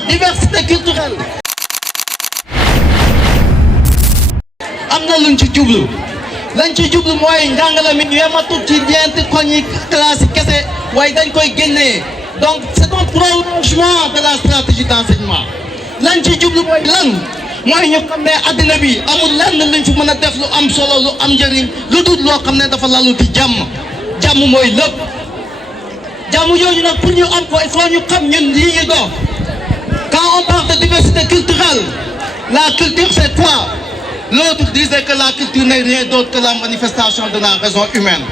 wax diversité culturelle am na luñ ci jublu lañ ci jublu mooy njàngale mi yematul ci ñeenti koñ yi classe yi kese waaye dañ koy génnee donc c'est un prolongement de la stratégie d'enseignement lañ ci jublu mooy lan mooy ñu xam ne addina bi amul lenn luñ fi mën a def lu am solo lu am njëriñ lu dul loo xam ne dafa lalu ci jàmm mooy lépp jàmm yooyu nag pour ñu am ko il faut ñu xam ñun lii ñu doon quand on parle de diversité culturelle la culture c'est quoi? L'autre disait que la culture n'est rien d'autre que la manifestation de la raison humaine.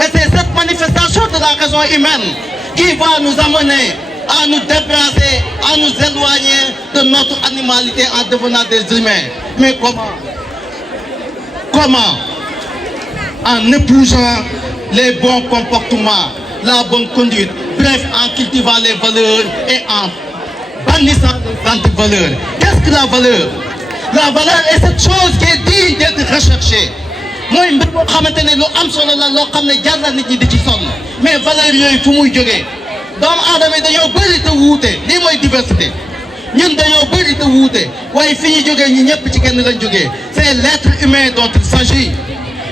Et c'est cette manifestation de la raison humaine qui va nous amener à nous déplacer, à nous éloigner de notre animalité en devenant des humains. Mais comment? En épousant les bons comportements, la bonne conduite, bref, en cultivant les valeurs et en bannissant les antivaleurs. Qu'est-ce que la valeur? La valeur est cette chose qui est digne d'être recherchée. mooy mbir moo xamante ne lu am solo la loo xam ne jar na nit ñi di ci sonn mais valeur yooyu fu muy jógee doomu aadama yi dañoo bëri te wuute lii mooy diversité ñun dañoo bëri te wuute waaye fi ñu jógee ñi ñëpp ci kenn lañ jógee c'est l'être humain dont il s'agit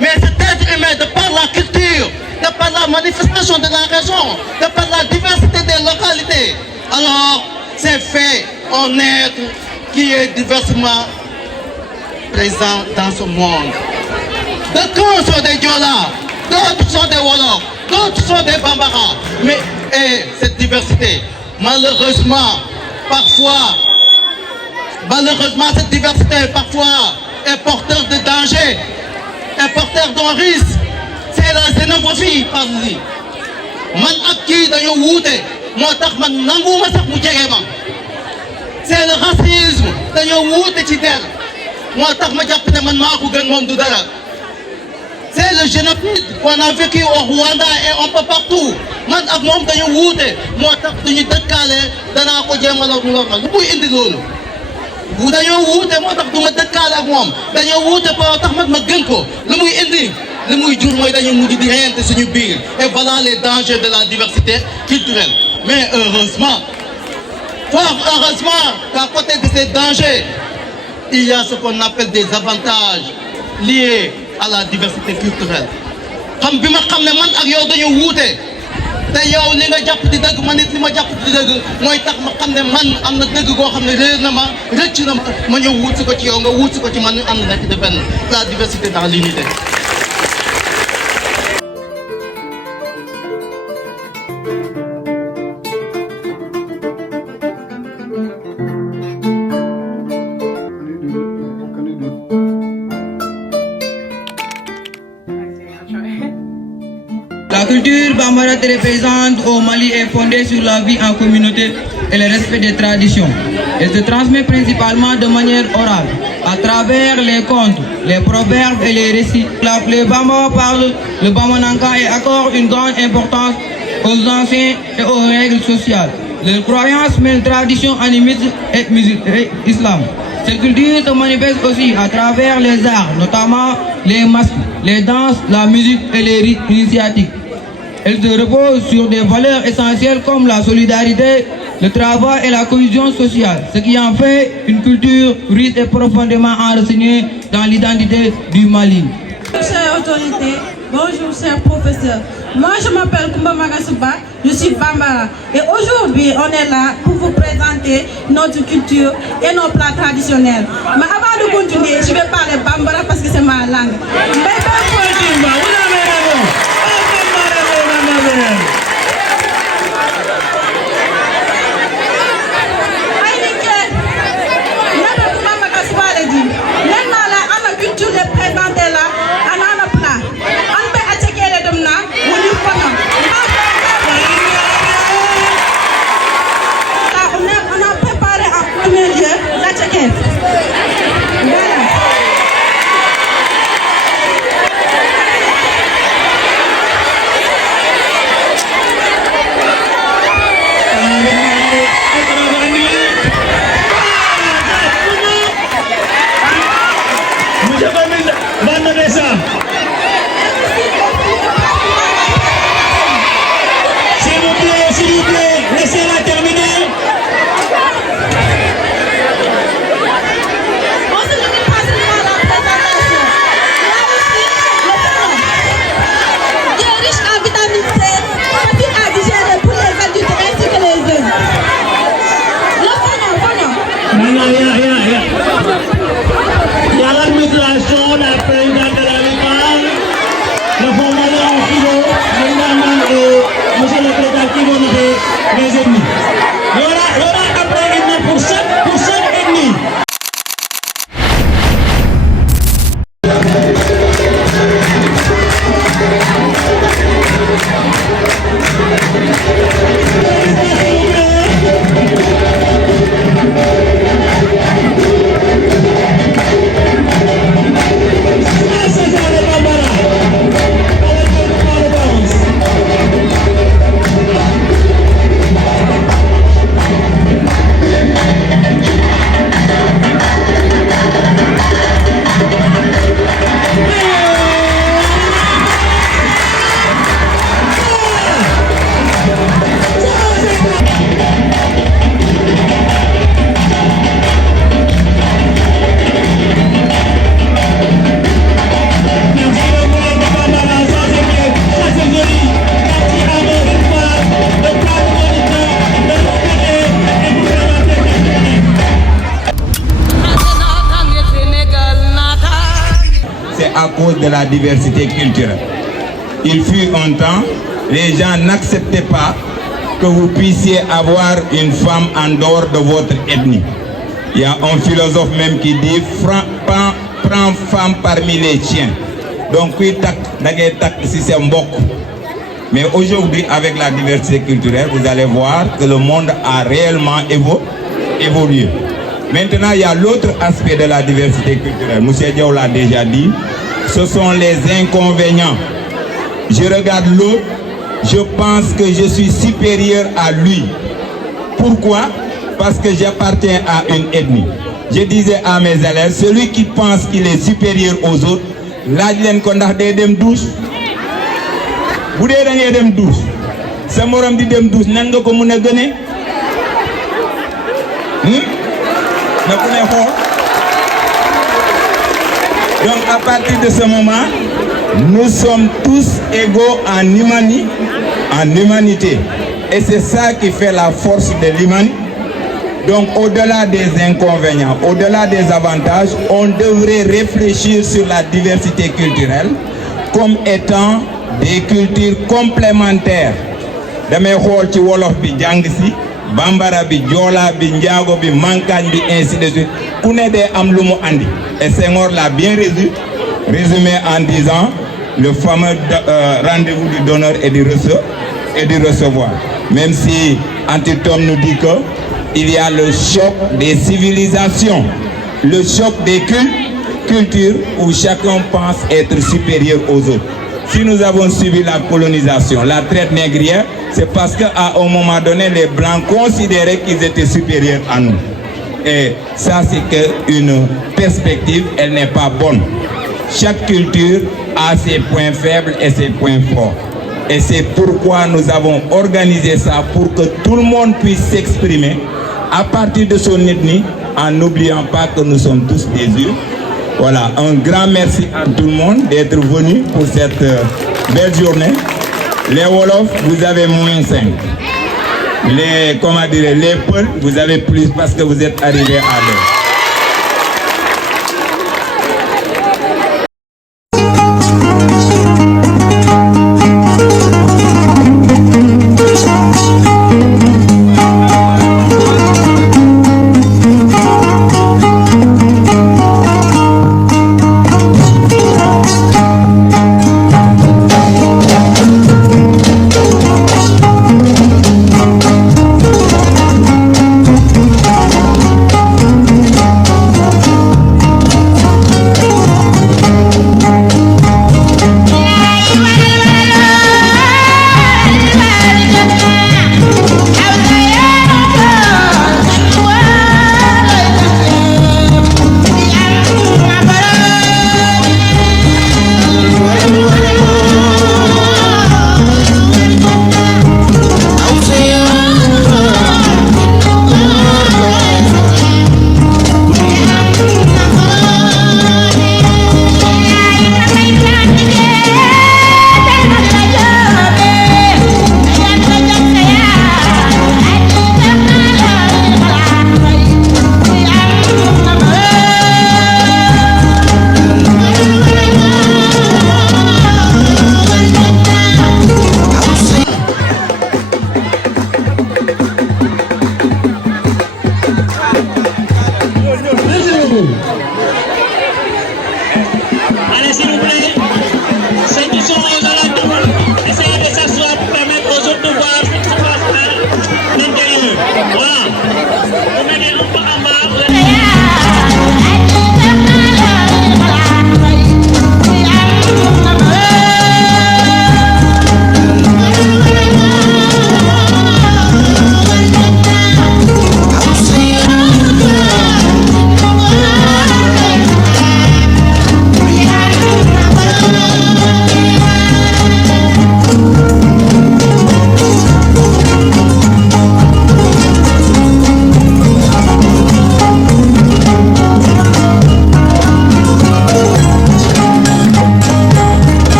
mais cet être humain de par la culture de par la manifestation de la raison de par la diversité des localités alors c'est fait un être qui est diversement présent dans ce monde. D'aucuns sont des Diola, d'autres sont des Wolof, d'autres sont des Bambara. Mais cette diversité, malheureusement, cette diversité parfois est porteur de danger, est porteur d'un risque. C'est la xénophobie par lui. Man ak kii dañoo wuute moo tax man nanguwuma sax mu jege ma. C'est le racisme dañoo wuute ci der moo tax ma jàpp ne man maa ko gën moom du dara. C'est le génocide qu'on a vécu au Rwanda et un peu partout man ak moom dañoo wuute moo tax duñu dëkkaale danaa ko jéem a lor mu lor ma lu muy indi loolu. bu dañoo wuute moo tax du ma dëkkaale ak moom dañoo wuute moo tax man ma gën ko lu muy indi li muy jur mooy dañu mujj di reyante suñu biir et voilà les dangers de la diversité culturelle. Mais heureusement, fort heureusement qu'à côté de ces dangers, il y a ce qu'on appelle des avantages liés à la diversité culturelle. xam bi ma xam ne man ak yow dañu wuute te yow li nga jàpp di dëgg man it li ma jàpp di dëgg mooy tax ma xam ne man am na dëgg goo xam ne réer na ma rëcc na ma ñëw wut si ko ci yow nga wut si ko ci man ñu ànd nekk de benn la diversité dans l'unité. La culture bambara très présente au Mali est fondée sur la vie en communauté et le respect des traditions. Elle se transmet principalement de manière orale, à travers les contes, les proverbes et les récits. Les Bambara parlent le Bamanankan et accordent une grande importance aux anciens et aux règles sociales. Les croyances mêlent tradition animiste et islam. Cette culture se manifeste aussi à travers les arts, notamment les masques, les danses, la musique et les rites initiatiques. Elle se repose sur des valeurs essentielles comme la solidarité, le travail et la cohésion sociale, ce qui en fait une culture riche et profondément enracinée dans l'identité du Mali. Chers autorités, bonjour chers professeurs. Moi je m'appelle Koumba Magasuba, je suis Bambara et aujourd'hui on est là pour vous présenter notre culture et nos plats traditionnels. Mais avant de continuer, je vais parler Bambara parce que c'est ma langue. Il y a l'administration, la présidente de la République, le formulaire en philo, monsieur le président qui vont nous les ennemis. Il y aura après ennemi pour chaque ennemi. À cause de la diversité culturelle. Il fut un temps, les gens n'acceptaient pas que vous puissiez avoir une femme en dehors de votre ethnie. Il y a un philosophe même qui dit prends femme parmi les chiens. Donc oui, si c'est un bok. Mais aujourd'hui, avec la diversité culturelle, vous allez voir que le monde a réellement évolué. Maintenant, il y a l'autre aspect de la diversité culturelle. Monsieur Diaw l'a déjà dit. Ce sont les inconvénients. Je regarde l'autre, je pense que je suis supérieur à lui. Pourquoi? Parce que j'appartiens à une ethnie. Je disais à mes élèves, celui qui pense qu'il est supérieur aux autres, laaj leen ko ndax day dem douche. Bu dee da ngay dem douche, sa morom di dem douche nan nga ko mën a gënee? Na ku ne xool. Donc à partir de ce moment, nous sommes tous égaux en humanité. Et c'est ça qui fait la force de l'humanité. Donc au-delà des inconvénients, au-delà des avantages, on devrait réfléchir sur la diversité culturelle comme étant des cultures complémentaires. Damay xool ci wolof bi jàng si, bambara bi, joola bi, njaago bi, mankañ bi, ainsi de suite. Ku ne dee am lu mu andi. Et Senghor l'a bien résumé en disant le fameux rendez-vous du donneur et du recevoir. Même si Antitome nous dit qu'il y a le choc des civilisations, le choc des cultures où chacun pense être supérieur aux autres. Si nous avons subi la colonisation, la traite négrière, c'est parce qu'à un moment donné, les Blancs considéraient qu'ils étaient supérieurs à nous. Et ça, c'est qu'une perspective, elle n'est pas bonne. Chaque culture a ses points faibles et ses points forts. Et c'est pourquoi nous avons organisé ça pour que tout le monde puisse s'exprimer à partir de son ethnie, en n'oubliant pas que nous sommes tous des yeux. Voilà, un grand merci à tout le monde d'être venu pour cette belle journée. Les Wolofs, vous avez -5. Les Peuls, vous avez plus parce que vous êtes arrivés à l'heure.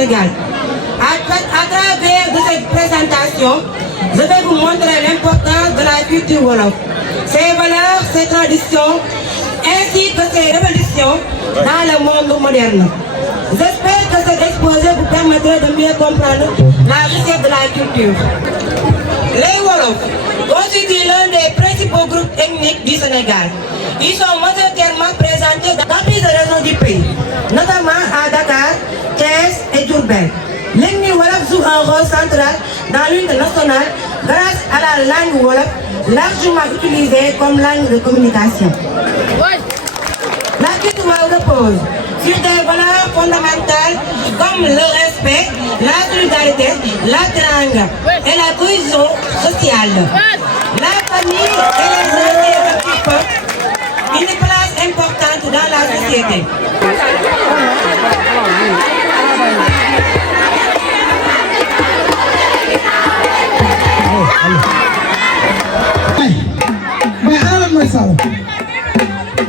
Sénégal. À travers de cette présentation, je vais vous montrer l'importance de la culture wolof, ses valeurs, ses traditions, ainsi que ses révolutions dans le monde moderne. J'espère que cet exposé vous permettra de mieux comprendre la richesse de la culture. Les Wolofs constituent l'un des principaux groupes ethniques du Sénégal. Ils sont majoritairement présentés dans plusieurs régions du pays, notamment à Dakar, Thiès et Diourbel. L'ethnie Wolof joue un rôle central dans l'unité nationale grâce à la langue Wolof, largement utilisée comme langue de communication. La culture Wolof repose sur des valeurs fondamentales comme le respect, la solidarité, la téranga et la cohésion sociale. La famille et les amis occupent une place importante dans la société.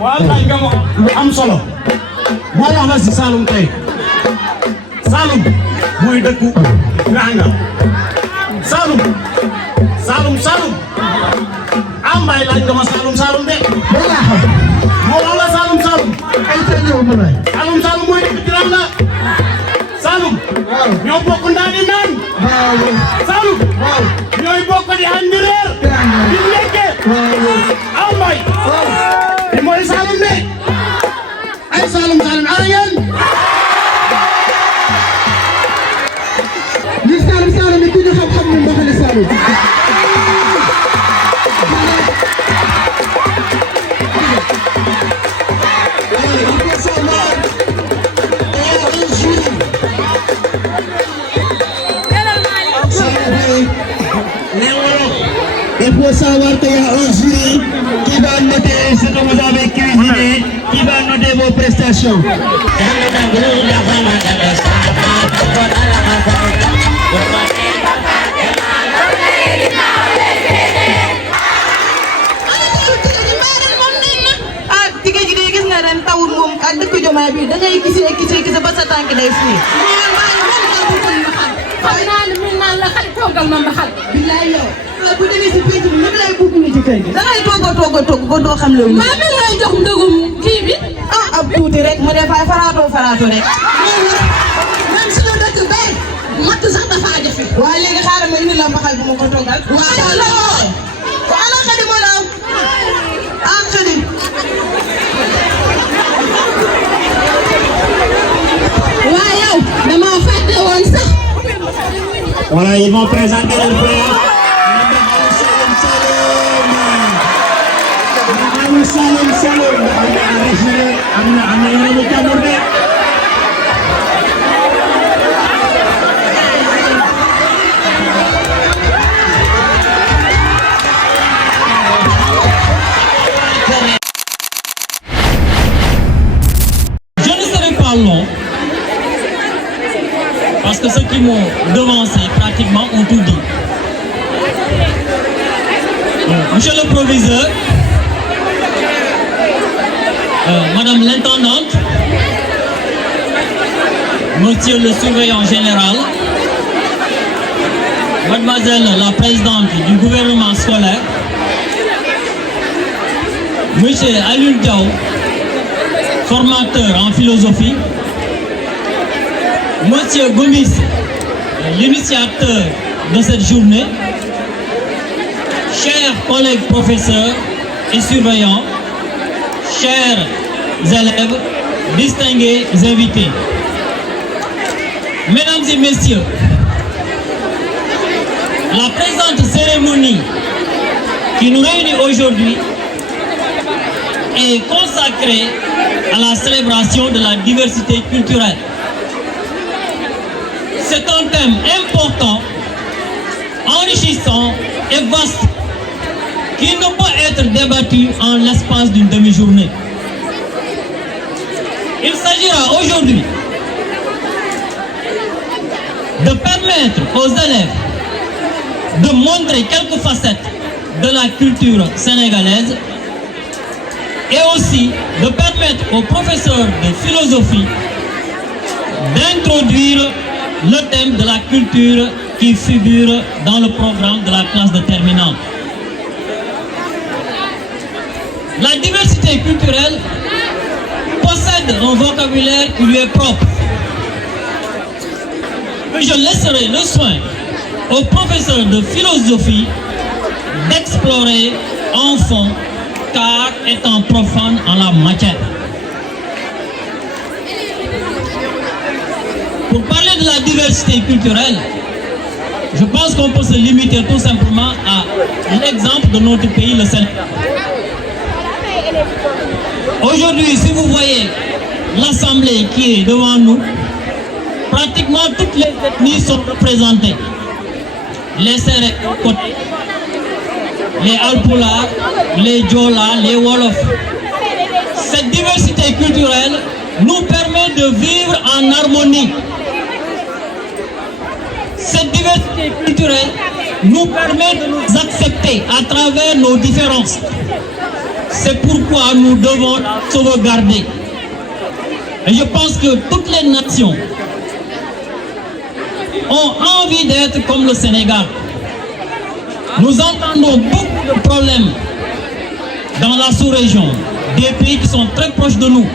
wallaay nga lu am solo moo wax la si Saloum tey Saloum mooy dëkku Teranga Saloum am bay laaj nga ma Saloum de moo wax la Saloum ay tey ñëw ma lay Saloum mooy dëkku Teranga Saloum ñoo bokk ndaani naan Saloum ñooy bokk di andi reer di lekke am bay mooy Saloum de ay Saloum ana ngeen ni Saloum ni ku ñu xam ni mbaxale Saloum il faut savoir qu'il y a un jury qui va noter ce que vous avez cuisiné, qui va noter vos prestations. bu demee si penc bi naka lay bugg ni ci kër gi da ngay togg ba doo xam loolu maa mel ngay jox ndëgum kii bi ab tuuti rek mu def ay faraato rek même suñu dëkk bee matt sax dafa jafe waaw léegi xaaral ma indi la mbaxal bu ma ko toggal waaw ana xadi mo law am xadi waaw yow dama fàtte woon sax Voilà, ils vont présenter le plat. Saloum. Je ne serai pas long parce que ceux qui m'ont devancé pratiquement ont tout dit. Monsieur le proviseur, Madame l'intendante, Monsieur le surveillant général, Mademoiselle la présidente du gouvernement scolaire, Monsieur Alioune Diaw, formateur en philosophie, Monsieur Gomis, l'initiateur de cette journée, chers collègues professeurs et surveillants, chers élèves, distingués invités. Mesdames et messieurs, la présente cérémonie qui nous réunit aujourd'hui est consacrée à la célébration de la diversité culturelle. C'est un thème important, enrichissant et vaste qui ne peut être débattu en l'espace d'une demi-journée. Il s'agira aujourd'hui de permettre aux élèves de montrer quelques facettes de la culture sénégalaise et aussi de permettre aux professeurs de philosophie d'introduire le thème de la culture qui figure dans le programme de la classe de terminale. La diversité culturelle possède un vocabulaire qui lui est propre. Je laisserai le soin aux professeurs de philosophie d'explorer en fond, car étant profane en la matière. Pour parler de la diversité culturelle, je pense qu'on peut se limiter tout simplement à l'exemple de notre pays, le Sénégal. Aujourd'hui, si vous voyez l'Assemblée qui est devant nous, pratiquement toutes les ethnies sont représentées. Les Sérères d'un côté, les Alpulaar, les Diola, les Wolof. Cette diversité culturelle nous permet de vivre en harmonie. Cette diversité culturelle nous permet de nous accepter à travers nos différences. C'est pourquoi nous devons la sauvegarder. Et je pense que toutes les nations ont envie d'être comme le Sénégal. Nous entendons beaucoup de problèmes dans la sous-région, des pays qui sont très proches de nous.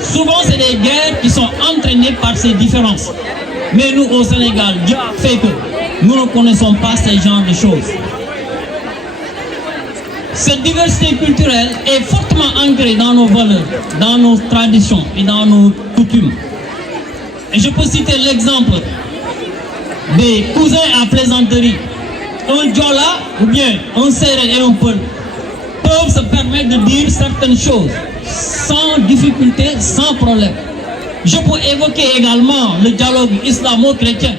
Souvent, c'est des guerres qui sont entraînées par ces différences. Mais nous, au Sénégal, Dieu a fait que nous ne connaissons pas ces genres de choses. Cette diversité culturelle est fortement ancrée dans nos valeurs, dans nos traditions et dans nos coutumes. Et je peux citer l'exemple des cousins à plaisanterie. Un Diola ou bien un Sérère et un Peul peuvent se permettre de dire certaines choses sans difficulté, sans problème. Je peux évoquer également le dialogue islamo-chrétien.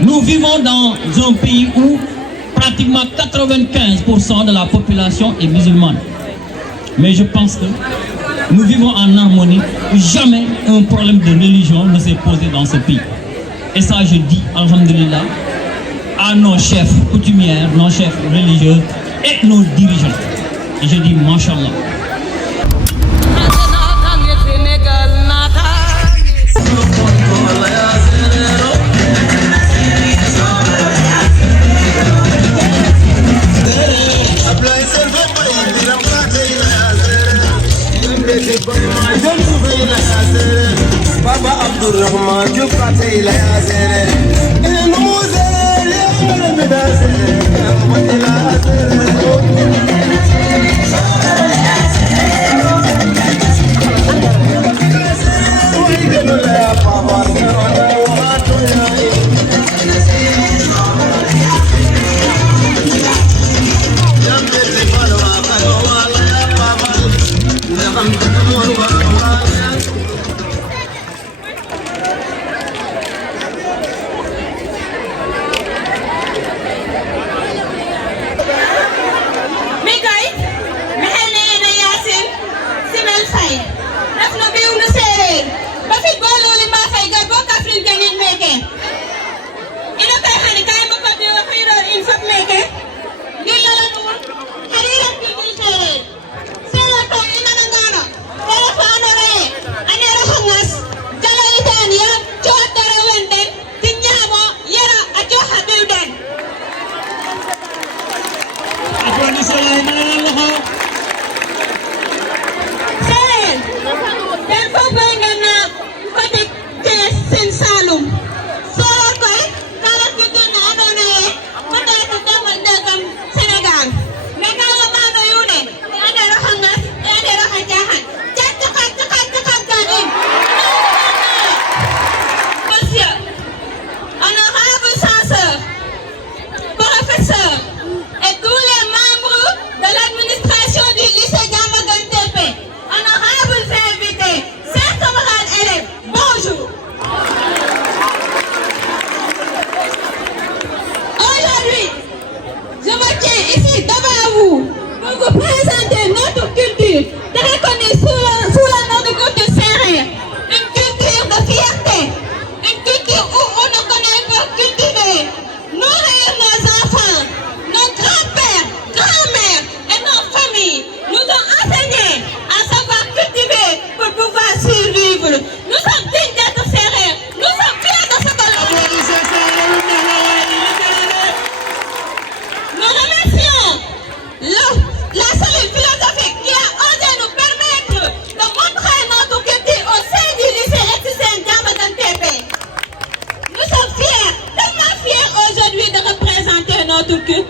Nous vivons dans un pays où pratiquement 95% de la population est musulmane. Mais je pense que nous vivons en harmonie. Jamais un problème de religion ne s'est posé dans ce pays. Et ça, je dis, alhamdulillah, à nos chefs coutumières, nos chefs religieux et nos dirigeants. Et je dis, mashallah. Baba Abdurrahman Jukate ila yazere inu muzere ya medazere ila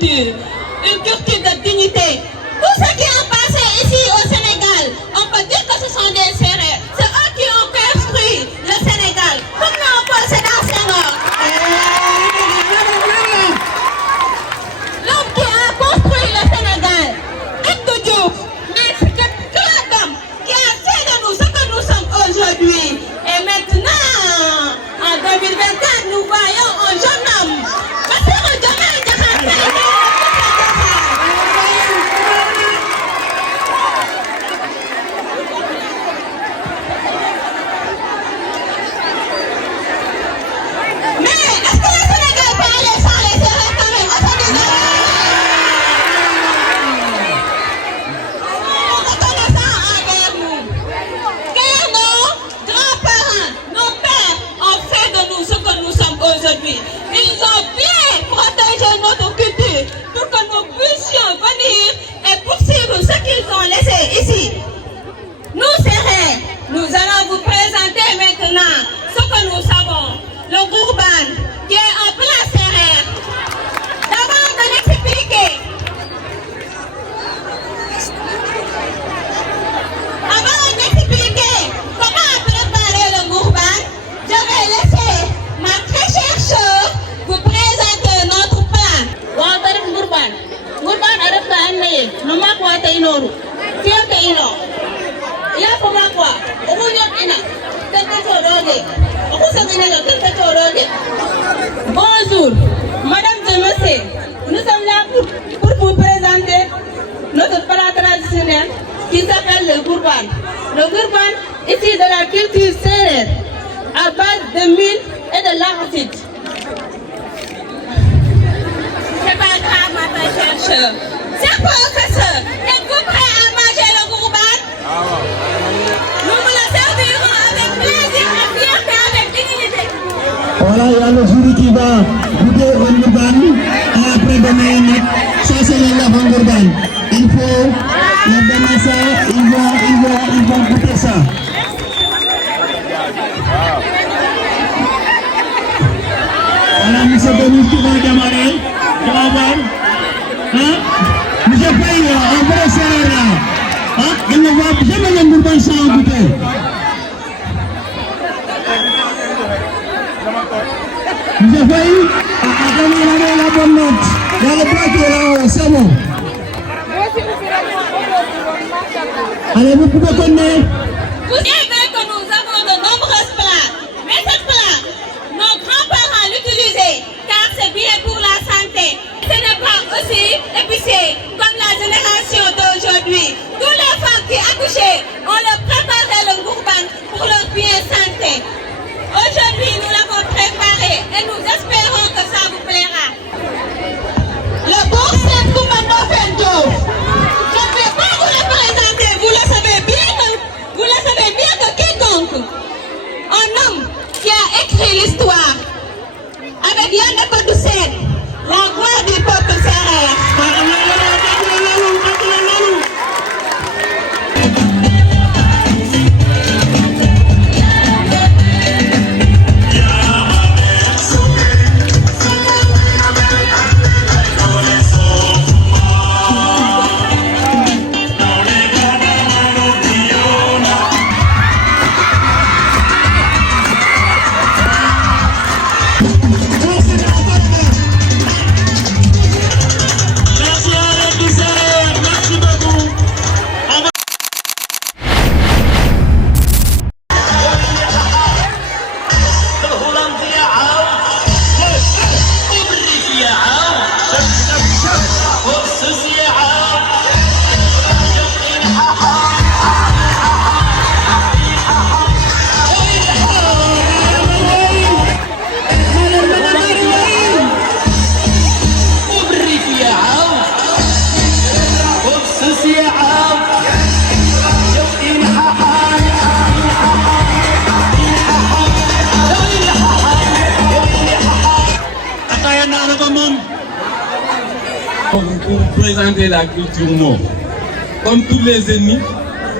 culture, une culture de dignité. Tout ce qui est passé ici au Sénégal, on peut dire que ce sont des Sérères. C'est eux qui ont construit le Sénégal. Comme Léopold Sédar Senghor. L'homme qui a construit le Sénégal, Abdou Diouf, mais c'est que l'homme qui a fait de nous ce que nous sommes aujourd'hui. Et maintenant, en 2024, nous voyons un jeune homme. Bassirou Diomaye Diakhar Faye. Mais est-ce que le Sénégal peut aller sans les Sérères quand même? Reconnaissant envers nous. Car nos grands-parents, nos pères ont fait de nous ce que nous sommes aujourd'hui. Ils ont bien protégé notre culture pour que nous puissions venir et poursuivre ce qu'ils ont laissé ici. Nous, Sérères, nous allons vous présenter maintenant ce que nous savons. Le Gourban, qui est en plein Sérère. D'abord de l'expliquer. Avant d'expliquer comment préparer le Gourban, je vais laisser ma très chère sœur vous présenter notre plan. Wantarif Gourban. Gourban arif ka annaye. Numak wata inoru. Fiyake ino. Ya kuma kwa. Ukunyon ina. Tente choroge. Bonjour, Madame et Messieurs, nous sommes là pour vous présenter notre plat traditionnel qui s'appelle le Gourban. Le Gourban, issu de la culture sérère, à base de mil et de l'arachide. C'est pas grave, ma très chère sœur. Chers professeurs, êtes-vous prêts à manger le Gourban? Nous vous le servirons avec plaisir et fierté, avec dignité. Voilà, il y a le jury qui va goûter au Gourban et après donner ça c'est l'élève en Gourban. Il faut leur donner ça, ils vont goûter ça. Voilà, monsieur Denis qui va démarrer. On va voir. Hein? Monsieur Faye, un vrai serreur là. Hein? Il ne va jamais le Gourban sans goûter. Monsieur Faye, attendez la bonne note. Il y a le plat qui est là-haut, c'est bon. Allez, vous pouvez connaître. Vous savez que nous avons de nombreux plats. Mais ces plats, nos grands-parents l'utilisaient car c'est bien pour la santé. Ce n'est pas aussi épicé comme la génération d'aujourd'hui. Tous les femmes qui accouchaient, on leur préparait le Gourban pour leur bien santé. Aujourd'hui, nous l'avons préparé et nous espérons que ça vous plaira. Le Bourset Koumando Fendo. Je ne vais pas vous le présenter, vous le savez bien que quiconque, un homme qui a écrit l'histoire avec Yann Kodoussen, la gloire du peuple sérère. Pour présenter la culture maure. Comme tous les ennemis,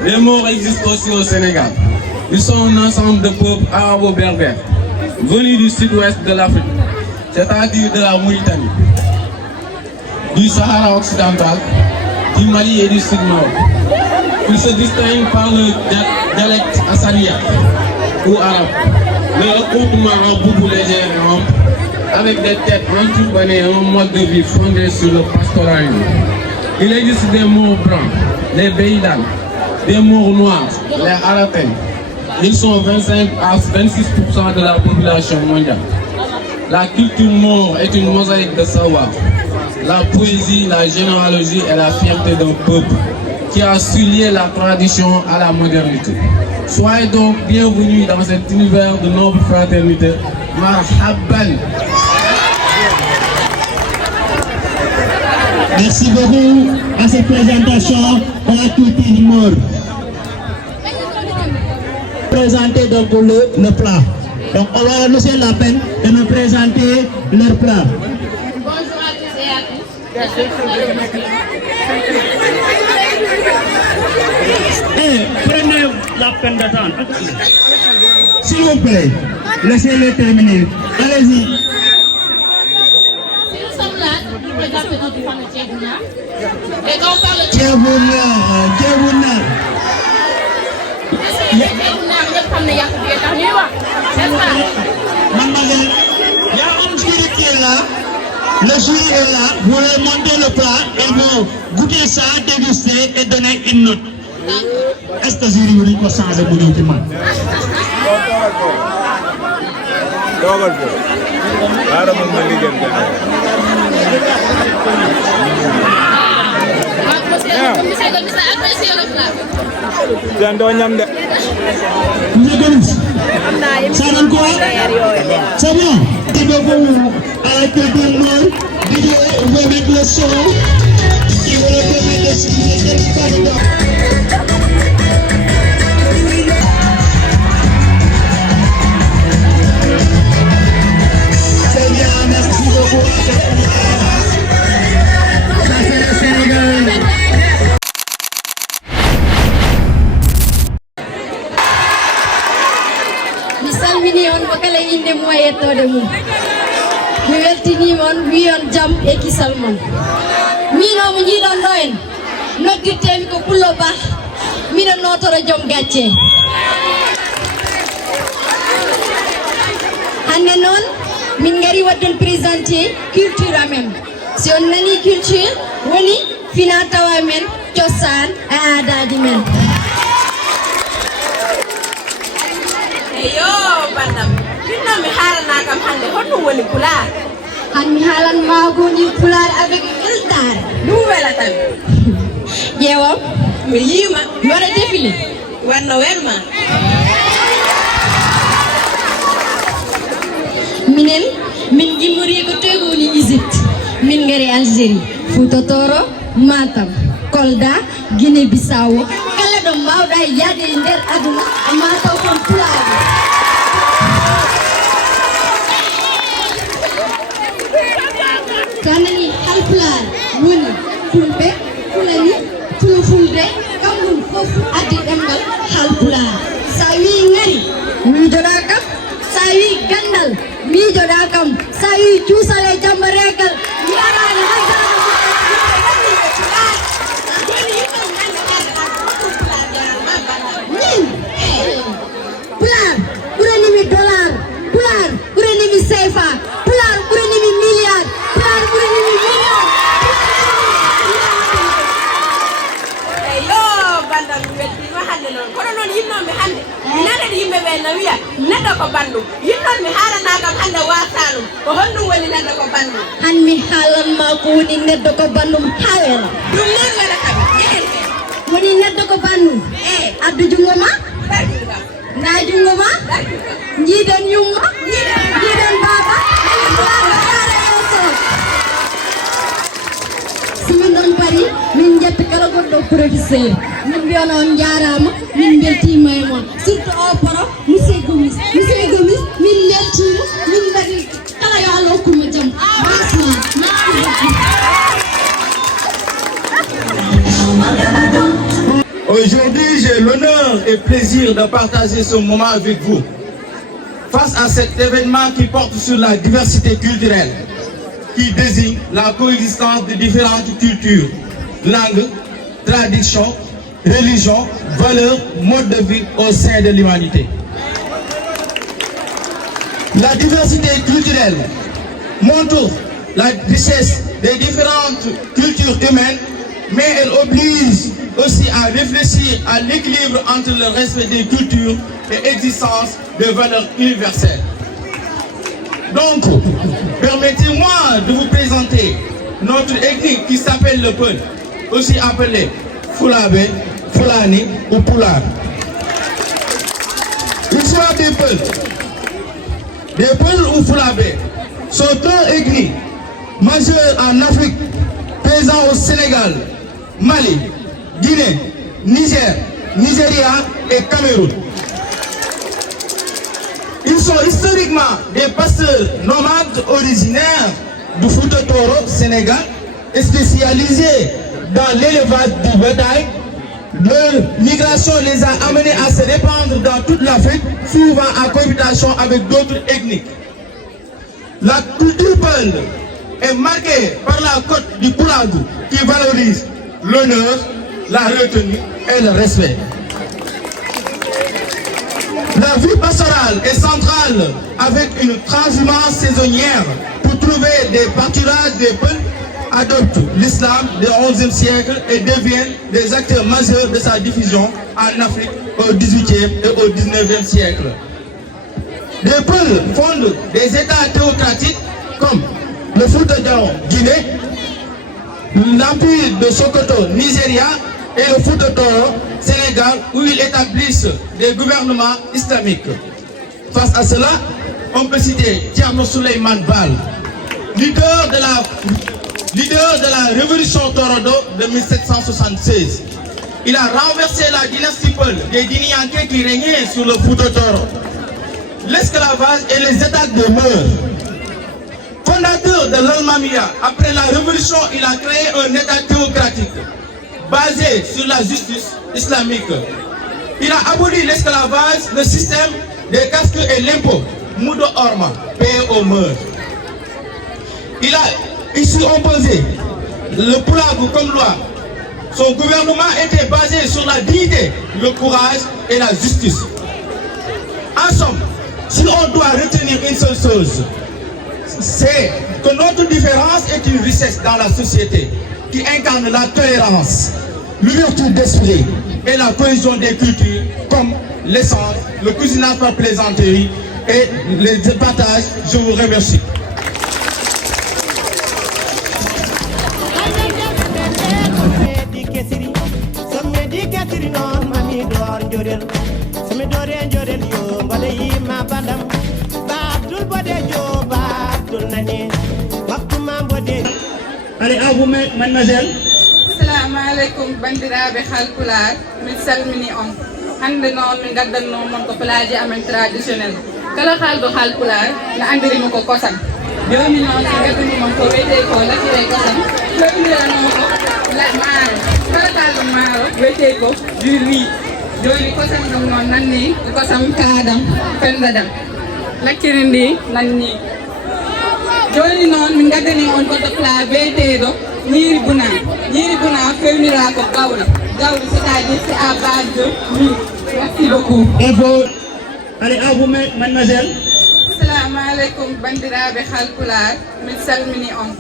les Maures existent aussi au Sénégal. Ils sont un ensemble de peuples arabo-berbères, venus du sud-ouest de l'Afrique, c'est-à-dire de la Mauritanie. du Sahara occidental, du Mali et du Sud-Nord. Ils se distinguent par le dialecte assania ou arabe, le regroupement en boubou léger et ample, avec des têtes entreprenées et un mode de vie fondé sur le pastoralisme. Il existe des mots blancs, les Beïdan, des mots noirs, les Arapènes. Ils sont 25 à 26% de la population mondiale. La culture maure est une mosaïque de savoir. La poésie, la généalogie et la fierté d'un peuple qui a su lier la tradition à la modernité. Soyez donc bienvenus dans cet univers de noble fraternité. Marhaban. Merci beaucoup à cette présentation de la culture maure. Présenter donc le plat. Donc on va laisser la peine de nous présenter leur plat. Bonjour à tous et à tous. Prenez la peine d'attendre. S'il vous plaît, laissez-le terminer. Allez-y. Si nous sommes là, nous présentons notre famille Tchegouna. Et quand on parle de Tchegouna. Mademoiselle, il y a un jury qui est là. Le jury est là. Vous leur montez le plat. Ils vont goûter ça, déguster et donner une note. Est-ce que le jury va changer mon ultime? C'est bon. Il va vous arrêter de moi. Il va mettre le son. Il va le permettre de suivre le candidat. C'est bien, merci beaucoup. Ça c'est le Sénégal. Salmini on ko kala inde mo yettode mum mi weltinima on wi on jam e kisal mon mino mo jiiɗon ɗo en noddirtemi ko Pullo Ba miɗo notoro joom gacce hande noon min gari wadden présenté culture amen si on nani culture woni fina tawa men cosaan e aadaji men Yo bandam finno mi haalana kam hande honɗum woni pular han mi haalan magoji pular avec ildar ɗum welatami ƴeewam mi yiima mi waɗa défilé wanno welma minen min gimmori ko toy ko woni Égypte min ngari Algérie Fouta Toro Matam Kolda Guinée Bissau kala ɗo mbawɗa yaade e nder aduna ma taw kon pulaar kanani halpulaar woni fulɓe fulani fulfulde kamɗum fof addi ɗemgal halpulaar sa wi ngari miijoɗa kam sa wi gandal miijoɗa kam sa wi cuusal e jamba regal wiyaɗani Pular ɓuranimi dollar pular ɓuranimi CFA pular ɓuranimi milliard pular ɓuranimi million yo bandam mi weltima hande noon kono noon yinnomi hande nanede yimɓeɓe no wiya neɗɗo ko bandum yinnoon mi haalana kam hande wasalum ko honɗum woni neɗɗo ko bandum han mi haalanma ko woni neɗɗo ko bandum hawera ɗum nen waɗa kam woni neɗɗo ko bandum addu jungo ma nda jungo ma jiiden yumma jiiden baba simin ɗon pari min jetta kala goɗɗo professeur min mbiyana on jarama min beltima e moon surtout o poro monsieur Gomis min beltima min mbaɗi kala yo Allah hokkuma jaam masma Aujourd'hui, j'ai l'honneur et plaisir de partager ce moment avec vous. Face à cet événement qui porte sur la diversité culturelle, qui désigne la coexistence de différentes cultures, langues, traditions, religions, valeurs, modes de vie au sein de l'humanité. La diversité culturelle montre la richesse des différentes cultures humaines, mais elle oblige aussi à réfléchir à l'équilibre entre le respect des cultures et l'existence de valeurs universelles. Donc, permettez-moi de vous présenter notre ethnie qui s'appelle le Peul, aussi appelé Fulabé, Fulani ou Pulaar. L'histoire des Peuls. Les Peuls ou Fulabé sont deux ethnies majeures en Afrique, présents au Sénégal, Mali, Guinée, Niger, Nigeria et Cameroun. Ils sont historiquement des pasteurs nomades originaires du Fouta Toro, Sénégal, et spécialisés dans l'élevage du bétail. Leur migration les a amenés à se répandre dans toute l'Afrique, souvent en cohabitation avec d'autres ethnies. La culture Peul est marquée par la côte du Koulagou qui valorise l'honneur, la retenue et le respect. La vie pastorale est centrale avec une transhumance saisonnière pour trouver des pâturages des peuples, adoptent l'islam du XIe siècle et deviennent des acteurs majeurs de sa diffusion en Afrique au XVIIIe et au XIXe siècle. Les peuples fondent des États théocratiques comme le Fouta Djallon, Guinée, l'Empire de Sokoto, Nigeria, et le Fouta Toro, Sénégal, où ils établissent des gouvernements islamiques. Face à cela, on peut citer Thierno Souleymane Baal, leader de la révolution Torodo de 1776. Il a renversé la dynastie Peul des Diniankés qui régnaient sur le Fouta Toro, l'esclavage et les attaques de mœurs. Fondateur de l'Almamia, après la révolution, il a créé un État théocratique basé sur la justice islamique. Il a aboli l'esclavage, le système des casques et l'impôt, Moudo Orma, payé aux mœurs. Il a ici imposé le Poulagou comme loi. Son gouvernement était basé sur la dignité, le courage et la justice. En somme, si on doit retenir une seule chose, c'est que notre différence est une richesse dans la société qui incarne la tolérance, l'ouverture d'esprit et la cohésion des cultures comme l'essence, le cousinage par plaisanterie et les partages. Je vous remercie. Allez, à vous, mademoiselle. Assalamu alaikum, bandiraɓe halpular, min salmini on. Hande noon min gaddanno mon ko plaji amen traditionnel. Kala haaldo halpular no andirimo ko kosam. Joni noon so gaddani mon ko wiyete ko lafire kosam. Fewinirano ko maaro. Kala kalɗo maaro wiyete ko du riz. Joni kosam ɗum noon nanni kosam kaadam fendadam. Lakkiri ndi nanni. Joni noon min gaddani on ko plat weeteɗo ñiiri buna. Ñiiri buna fewnira ko gawri. Gawri c'est-à-dire c'est à base de riz. Merci beaucoup. Bravo. Allez, à vous, mademoiselle. Assalamu alaikum, bandiraɓe halpular, min salmini on.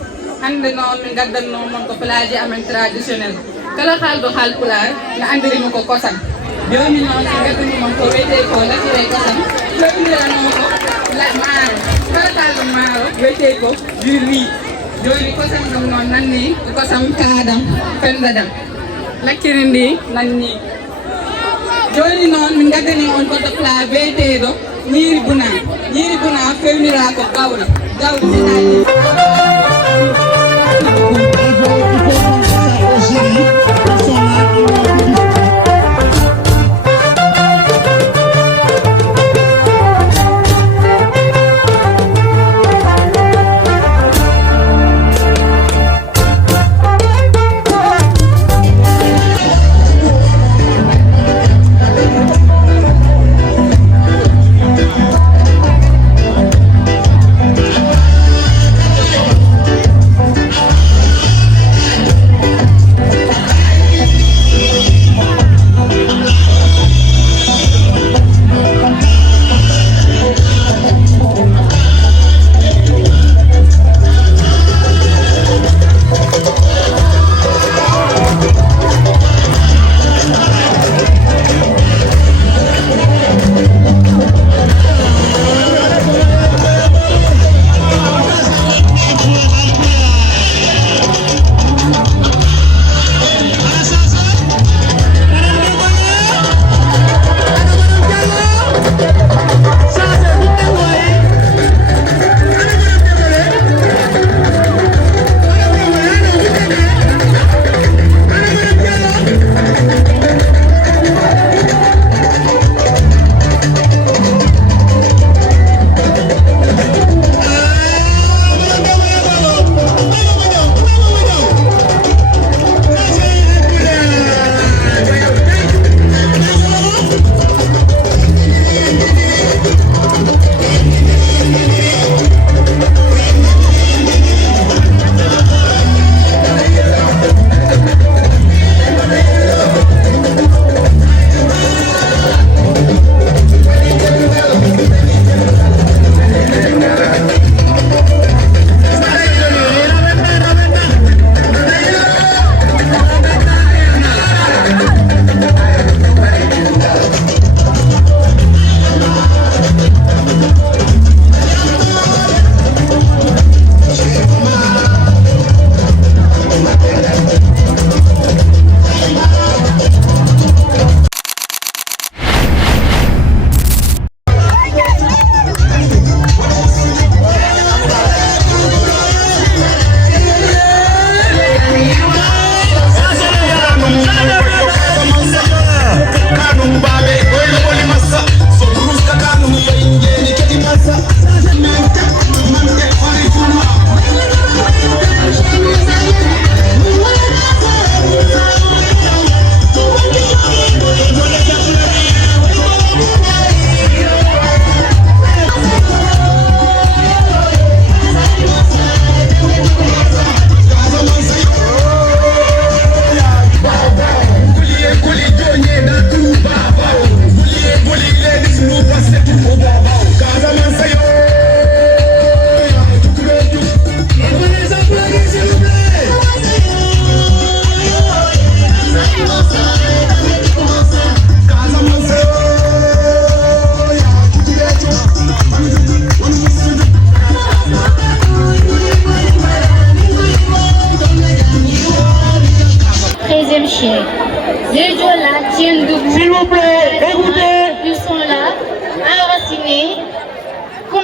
Hande noon min gaddanno mon ko plaji amen traditionnel. Kala haaldo halpular no andirimo ko kosam. Joni noon so gaddani mon ko wiyete ko lafire kosam. Fewnirano ko maaro. Kala kalɗo maaro wiyete ko du riz. Joni kosam ɗum noon nanni kosam kaadam fendadam. Lakkiri ndi nanni. Joni noon min gaddani on ko plat weeteɗo ñiiri buna. Ñiiri buna fewnira ko gawri. Gawri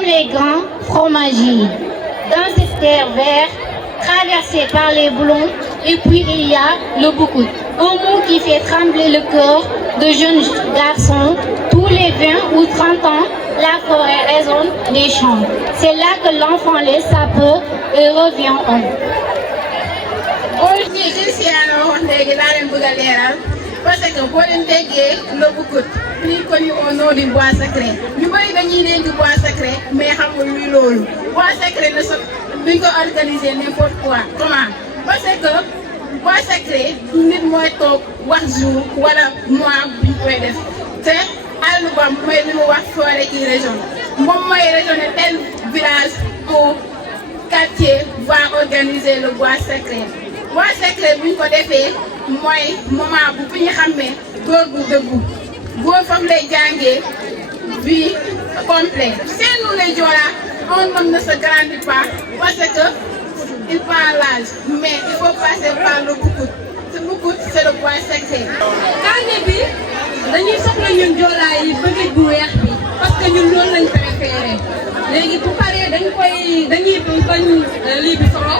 les grands fromagiers. Dans cette terre verte, traversée par les boulons, et puis il y a le boucout, un mot qui fait trembler le cœur de jeunes garçons. Tous les 20 ou 30 ans, la forêt résonne des chants. C'est là que l'enfant laisse sa peur et revient homme. Aujourd'hui, je suis à la parce que boo leen déggee le boucout, plus connu au nom du bois sacré ñu bëri dañuy dégg bois sacré mais xamul luy loolu bois sacré ne duñ ko organiser n'importe quoi comment parce que bois sacré nit mooy toog wax jour wala mois buñ koy def te àll ba mooy li mu wax forêt qui résonne moom mooy résonner tel village ou quartier va organiser le bois sacré. Bois sacré bu ñu ko defee mooy moment bu fi ñu xamee góor gu dëggu góor fam lay jàngee vie complète. Chez nous les Joola, un homme ne se grandit pas parce que il prend l'âge, mais il faut passer par le boucout. Ce boucout c'est le bois sacré. Kànne bi dañuy soxla ñun Joola yi bëgg bu weex bi parce que ñun loolu lañ préféré léegi bu paree dañuy bañ lii bi solo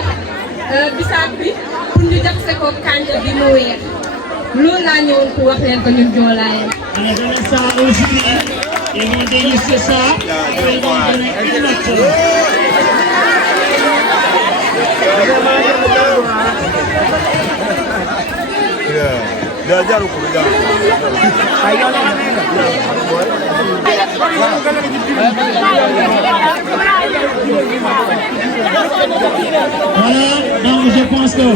bisaab bi pour ñu jaxase ko kànja bi mu weex loolu laa ñëwoon pour wax leen ko ñun Joola yi. On a donné ça au jury, ils vont déguster ça et ils vont donner une note. Voilà, donc je pense que